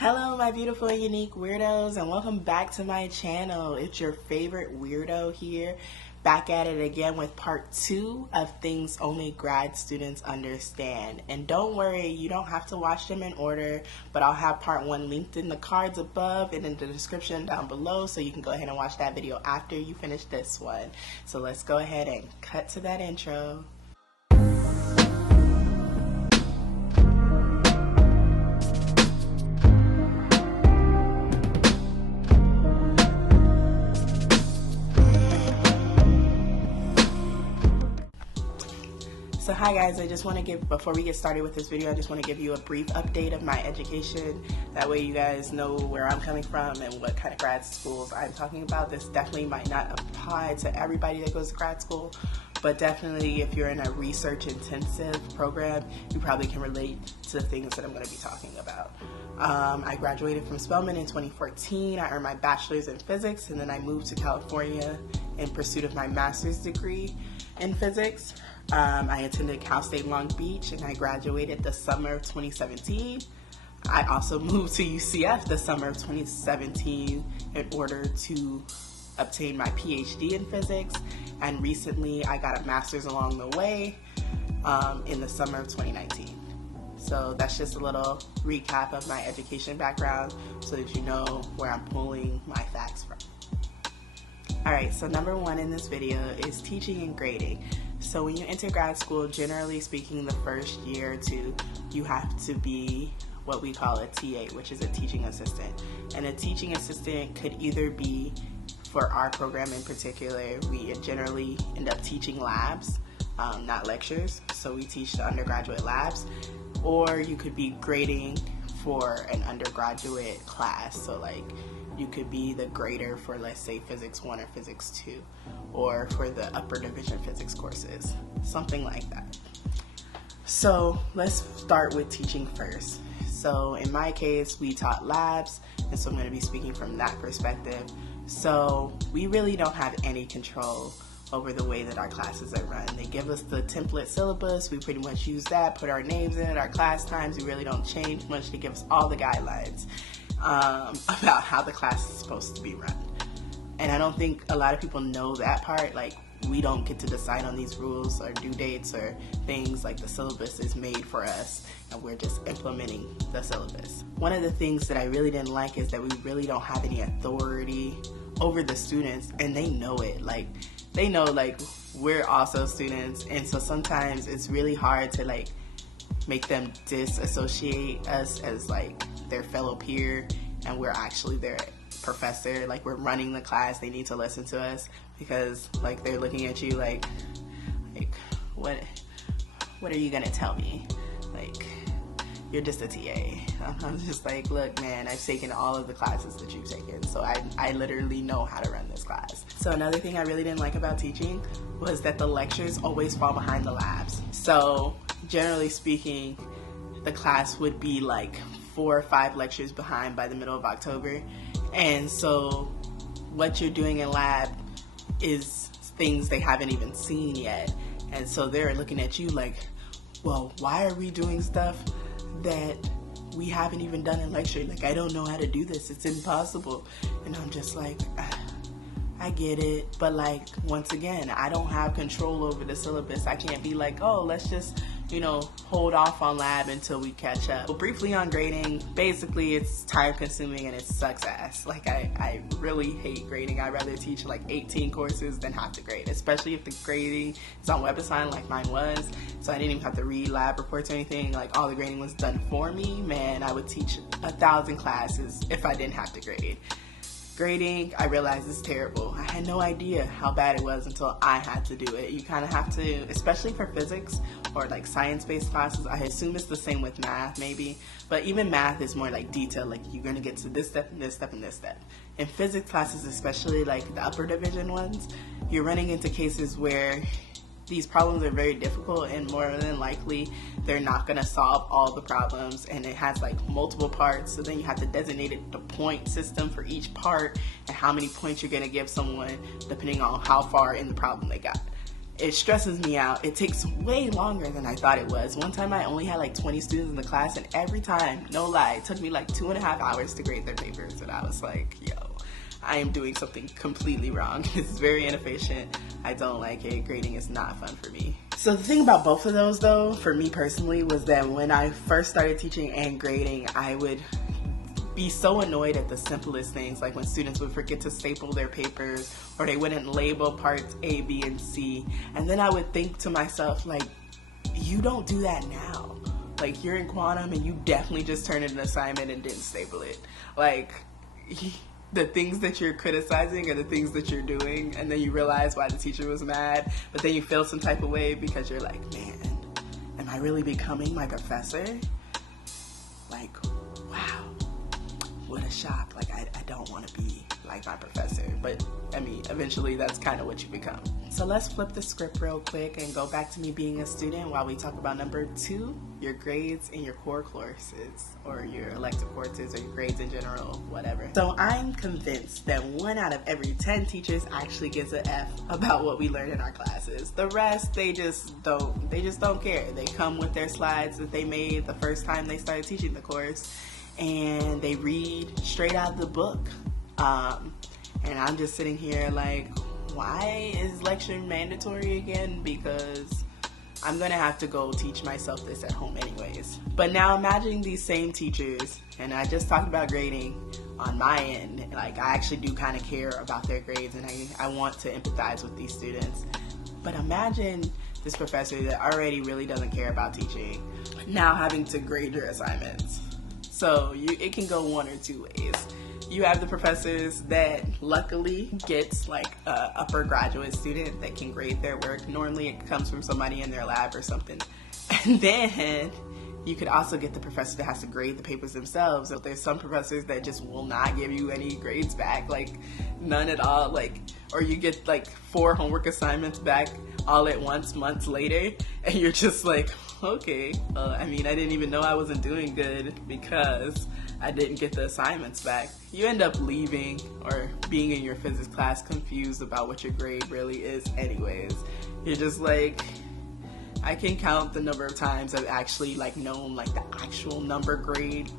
Hello my beautiful and unique weirdos, and welcome back to my channel. It's your favorite weirdo here, back at it again with part 2 of things only grad students understand. And don't worry, you don't have to watch them in order, but I'll have part 1 linked in the cards above and in the description down below, so you can go ahead and watch that video after you finish this one. So let's go ahead and cut to that intro. So hi guys, I just want to give, before we get started with this video, I just want to give you a brief update of my education. That way you guys know where I'm coming from and what kind of grad schools I'm talking about. This definitely might not apply to everybody that goes to grad school, but definitely if you're in a research intensive program, you probably can relate to the things that I'm going to be talking about. I graduated from Spelman in 2014. I earned my bachelor's in physics, and then I moved to California in pursuit of my master's degree in physics. I attended Cal State Long Beach, and I graduated the summer of 2017. I also moved to UCF the summer of 2017 in order to obtain my PhD in physics, and recently I got a master's along the way in the summer of 2019. So that's just a little recap of my education background so that you know where I'm pulling my facts from. Alright, so number 1 in this video is teaching and grading. So when you enter grad school, generally speaking, the first year or two, you have to be what we call a TA, which is a teaching assistant. And a teaching assistant could either be, for our program in particular, we generally end up teaching labs, not lectures. So we teach the undergraduate labs, or you could be grading for an undergraduate class. So like, you could be the grader for, let's say, Physics 1 or Physics 2, or for the upper division physics courses, something like that. So let's start with teaching first. So in my case, we taught labs, and so I'm going to be speaking from that perspective. So we really don't have any control over the way that our classes are run. They give us the template syllabus, we pretty much use that, put our names in it, our class times, we really don't change much. They give us all the guidelines about how the class is supposed to be run. And I don't think a lot of people know that part. Like, we don't get to decide on these rules or due dates or things. Like, the syllabus is made for us and we're just implementing the syllabus. One of the things that I really didn't like is that we really don't have any authority over the students, and they know it. Like, they know, like, we're also students, and so sometimes it's really hard to like make them disassociate us as like their fellow peer, and we're actually their professor. Like, we're running the class, they need to listen to us, because like they're looking at you like what are you gonna tell me? Like, you're just a TA. I'm just like, look man, I've taken all of the classes that you've taken, so I literally know how to run this class. So another thing I really didn't like about teaching was that the lectures always fall behind the labs. So generally speaking, the class would be like 4 or 5 lectures behind by the middle of October. And so what you're doing in lab is things they haven't even seen yet. And so they're looking at you like, well, why are we doing stuff that we haven't even done in lecture? Like, I don't know how to do this, it's impossible. And I'm just like, I get it, but like, once again, I don't have control over the syllabus. I can't be like, oh, let's just, hold off on lab until we catch up. Well, briefly on grading, basically it's time consuming and it sucks ass. Like, I really hate grading. I'd rather teach like 18 courses than have to grade, especially if the grading is on WebAssign like mine was. So I didn't even have to read lab reports or anything. Like, all the grading was done for me. Man, I would teach 1,000 classes if I didn't have to grade. Grading, I realized, is terrible. I had no idea how bad it was until I had to do it. You kind of have to, especially for physics or like science-based classes. I assume it's the same with math maybe, but even math is more like detailed. Like, you're gonna get to this step and this step and this step. In physics classes, especially like the upper division ones, you're running into cases where these problems are very difficult, and more than likely they're not going to solve all the problems, and it has like multiple parts, so then you have to designate the point system for each part and how many points you're going to give someone depending on how far in the problem they got. it stresses me out. It takes way longer than I thought it was. One time I only had like 20 students in the class, and every time, no lie, it took me like 2.5 hours to grade their papers, and I was like, yo, I am doing something completely wrong. It's very inefficient. I don't like it. Grading is not fun for me. So the thing about both of those though, for me personally, was that when I first started teaching and grading, I would be so annoyed at the simplest things, like when students would forget to staple their papers, or they wouldn't label parts A, B, and C. And then I would think to myself, like, you don't do that now. Like, you're in quantum and you definitely just turned in an assignment and didn't staple it. Like, the things that you're criticizing are the things that you're doing, and then you realize why the teacher was mad, but then you feel some type of way because you're like, man, am I really becoming my professor? Like, wow, what a shock. Like, I don't want to be like my professor, but I mean, eventually that's kind of what you become. So let's flip the script real quick and go back to me being a student while we talk about number 2, your grades in your core courses, or your elective courses, or your grades in general, whatever. So I'm convinced that 1 out of every 10 teachers actually gets an F about what we learn in our classes. The rest, they just don't care. They come with their slides that they made the first time they started teaching the course, and they read straight out of the book. And I'm just sitting here like, why is lecture mandatory again? Because I'm gonna have to go teach myself this at home anyways. But now imagine these same teachers, and I just talked about grading on my end. Like, I actually do kind of care about their grades, and I want to empathize with these students. But imagine this professor that already really doesn't care about teaching, now having to grade your assignments. So it can go one or two ways. You have the professors that luckily gets like a upper graduate student that can grade their work. Normally it comes from somebody in their lab or something. And then you could also get the professor that has to grade the papers themselves. So there's some professors that just will not give you any grades back, like none at all. Like, or you get like 4 homework assignments back all at once months later, and you're just like, okay, I mean, I didn't even know I wasn't doing good because I didn't get the assignments back. You end up leaving or being in your physics class confused about what your grade really is anyways. You're just like, I can count the number of times I've actually like known like the actual number grade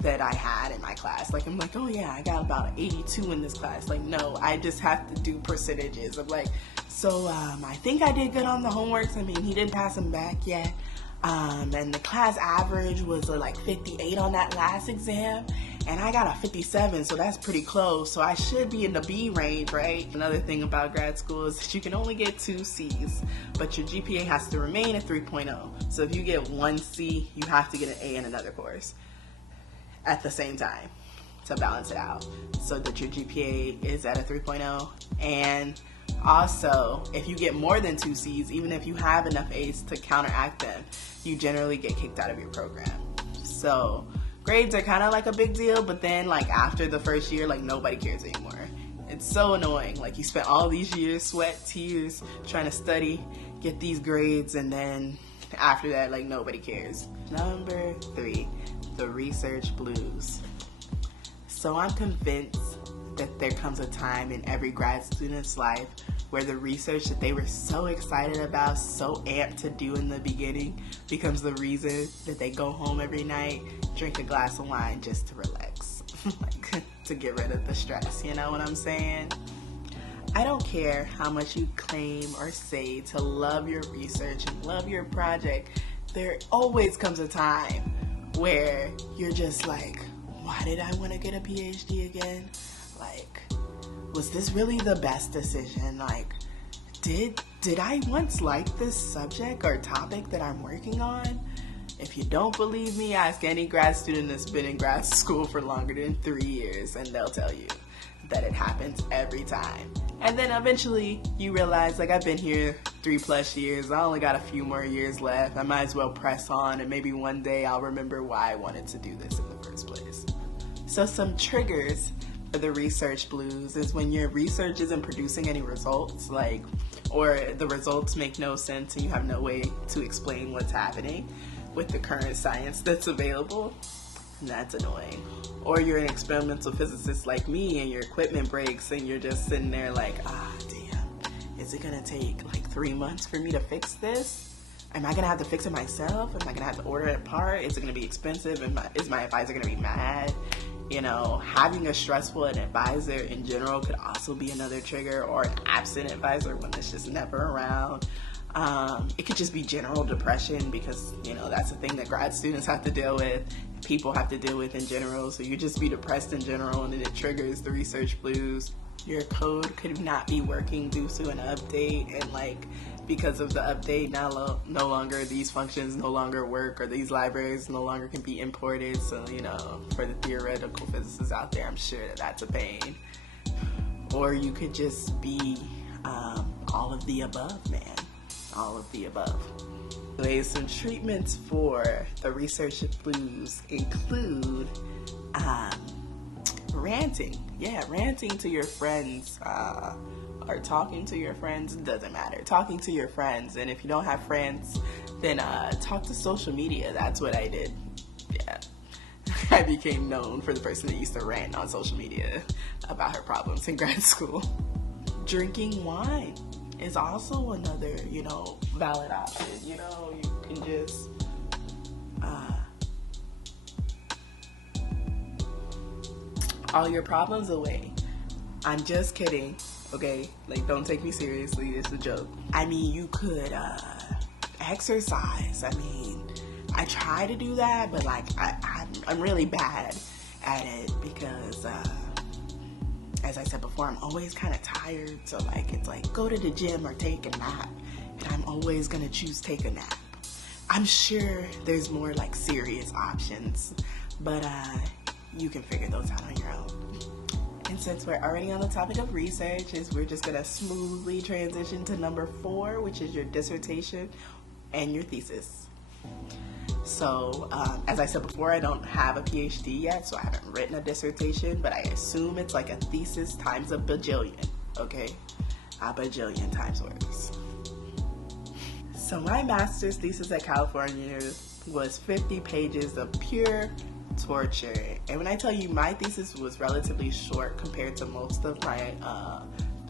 that I had in my class. Like, I'm like, oh yeah, I got about 82 in this class. Like, no, I just have to do percentages of like, so I think I did good on the homeworks. I mean, he didn't pass them back yet. And the class average was like 58 on that last exam, and I got a 57, so that's pretty close. So I should be in the B range, right? Another thing about grad school is that you can only get 2 C's, but your GPA has to remain at 3.0. So if you get 1 C, you have to get an A in another course at the same time to balance it out, so that your GPA is at a 3.0. And also, if you get more than 2 C's, even if you have enough A's to counteract them, you generally get kicked out of your program. So grades are kind of like a big deal, but then like after the first year, like nobody cares anymore. It's so annoying. Like, you spent all these years, sweat, tears, trying to study, get these grades, and then after that, like, nobody cares. Number 3, the research blues. So I'm convinced that there comes a time in every grad student's life where the research that they were so excited about, so amped to do in the beginning, becomes the reason that they go home every night, drink a glass of wine just to relax, like, to get rid of the stress, you know what I'm saying? I don't care how much you claim or say to love your research and love your project, there always comes a time where you're just like, why did I want to get a PhD again? Like, was this really the best decision? Like, did I once like this subject or topic that I'm working on? If you don't believe me, ask any grad student that's been in grad school for longer than 3 years, and they'll tell you that it happens every time. And then eventually you realize, like, I've been here 3+ years, I only got a few more years left, I might as well press on, and maybe one day I'll remember why I wanted to do this in the first place. So some triggers for the research blues is when your research isn't producing any results, like, or the results make no sense and you have no way to explain what's happening with the current science that's available. That's annoying. Or you're an experimental physicist like me and your equipment breaks and you're just sitting there like, damn, is it gonna take like like 3 months for me to fix this? Am I gonna have to fix it myself? Am I gonna have to order it apart? Is it gonna be expensive? Is my advisor gonna be mad? You know, having a stressful advisor in general could also be another trigger, or an absent advisor when it's just never around. It could just be general depression, because, you know, that's the thing that grad students have to deal with, people have to deal with in general. So you just be depressed in general, and then it triggers the research blues. Your code could not be working due to an update, and like, because of the update, now no longer these functions no longer work, or these libraries no longer can be imported. So, you know, for the theoretical physicists out there, I'm sure that that's a pain. Or you could just be all of the above, man. All of the above. Anyway, some treatments for the research blues include ranting. Yeah, ranting to your friends, or talking to your friends, doesn't matter. Talking to your friends, and if you don't have friends, then talk to social media. That's what I did. Yeah. I became known for the person that used to rant on social media about her problems in grad school. Drinking wine is also another, you know, valid option. You know, you can just all your problems away. I'm just kidding, okay? Like, don't take me seriously, it's a joke. I mean, you could exercise. I mean, I try to do that, but like I'm really bad at it, because as I said before, I'm always kind of tired. So like, it's like, go to the gym or take a nap, and I'm always gonna choose take a nap. I'm sure there's more like serious options, but you can figure those out on your own. And since we're already on the topic of research, we're just gonna smoothly transition to number 4, which is your dissertation and your thesis. So, as I said before, I don't have a PhD yet, so I haven't written a dissertation, but I assume it's like a thesis times a bajillion, okay? A bajillion times worse. So my master's thesis at California was 50 pages of pure torture. And when I tell you, my thesis was relatively short compared to most of my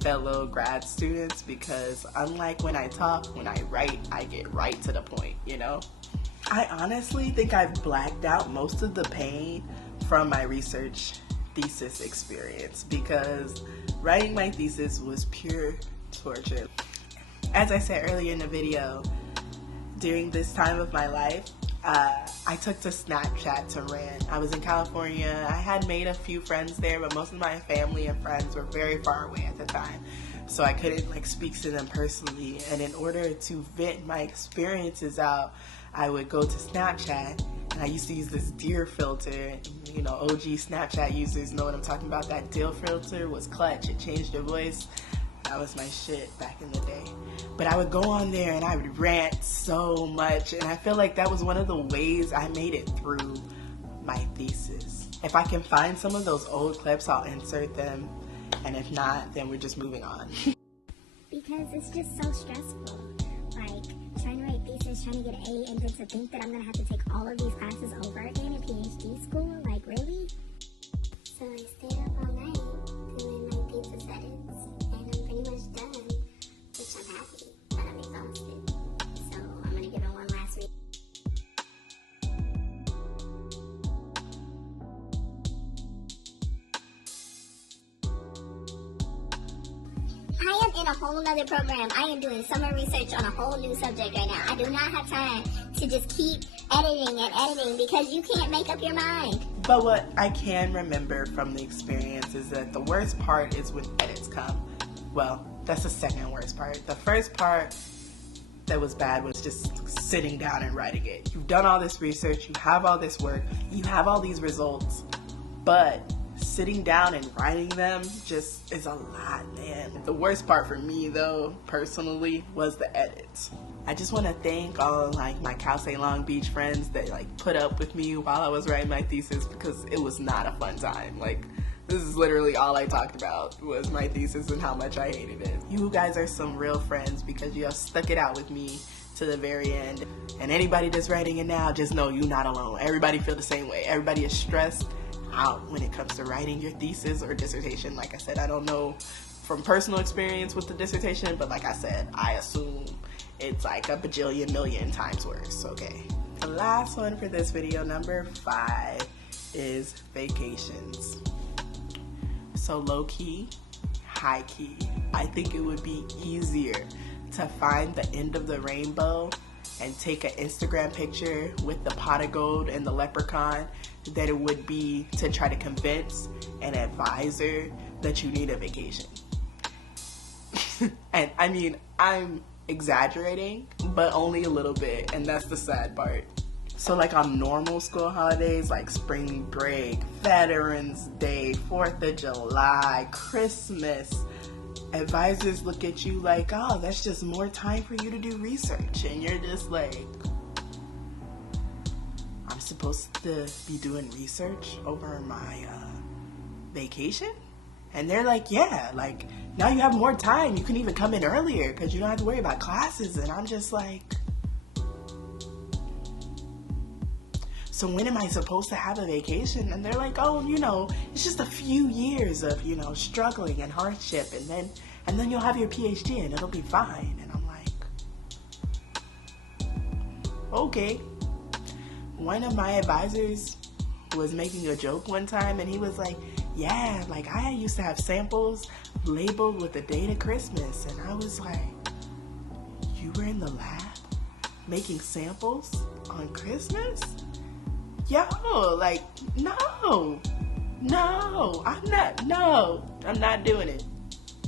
fellow grad students, because unlike when I talk, when I write, I get right to the point, you know? I honestly think I've blacked out most of the pain from my research thesis experience, because writing my thesis was pure torture. As I said earlier in the video, during this time of my life, I took to Snapchat to rant. I was in California. I had made a few friends there, but most of my family and friends were very far away at the time, so I couldn't like speak to them personally. And in order to vent my experiences out, I would go to Snapchat, and I used to use this deer filter. You know, OG Snapchat users know what I'm talking about. That deer filter was clutch. It changed your voice. That was my shit back in the day. But I would go on there and I would rant so much, and I feel like that was one of the ways I made it through my thesis. If I can find some of those old clips, I'll insert them, and if not, then we're just moving on. Because it's just so stressful. Like, trying to write thesis, trying to get an A, and then to think that I'm going to have to take all of these classes over again in PhD school, like, really? So I stayed up all night doing my thesis edits, and I'm pretty much done, which I'm happy, but I'm exhausted. So I'm going to give it one last read. I am in a whole other program. I am doing summer research on a whole new subject right now. I do not have time to just keep editing and editing, because you can't make up your mind. But what I can remember from the experience is that the worst part is when edits come. Well, that's the second worst part. The first part that was bad was just sitting down and writing it. You've done all this research, you have all this work, you have all these results, but sitting down and writing them just is a lot, man. The worst part for me, though, personally, was the edits. I just want to thank all like my Cal State Long Beach friends that like put up with me while I was writing my thesis, because it was not a fun time. Like, this is literally all I talked about was my thesis and how much I hated it. You guys are some real friends, because you have stuck it out with me to the very end. And anybody that's writing it now, just know you're not alone. Everybody feel the same way. Everybody is stressed out when it comes to writing your thesis or dissertation. Like I said, I don't know from personal experience with the dissertation, but like I said, I assume it's like a bajillion million times worse, okay? The last one for this video, number 5, is vacations. So low key, high key, I think it would be easier to find the end of the rainbow and take an Instagram picture with the pot of gold and the leprechaun than it would be to try to convince an advisor that you need a vacation. And I mean, I'm exaggerating, but only a little bit, and that's the sad part. So like on normal school holidays like spring break, Veterans Day, 4th of July, Christmas, advisors look at you like, oh, that's just more time for you to do research. And you're just like, I'm supposed to be doing research over my vacation? And they're like, yeah, like now you have more time. You can even come in earlier because you don't have to worry about classes. And I'm just like, so when am I supposed to have a vacation? And they're like, oh, you know, it's just a few years of, you know, struggling and hardship, and then you'll have your PhD and it'll be fine. And I'm like, okay. One of my advisors was making a joke one time, and he was like, yeah, like I used to have samples labeled with the date of Christmas. And I was like, you were in the lab making samples on Christmas? Yo, like, no, I'm not doing it,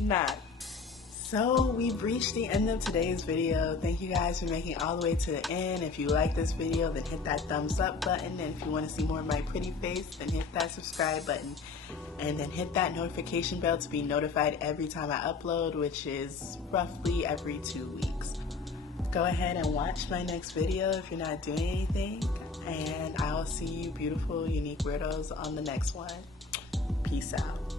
not. So we've reached the end of today's video. Thank you guys for making it all the way to the end. If you like this video, then hit that thumbs up button. And if you want to see more of my pretty face, then hit that subscribe button. And then hit that notification bell to be notified every time I upload, which is roughly every 2 weeks. Go ahead and watch my next video if you're not doing anything. And I'll see you beautiful, unique weirdos on the next one. Peace out.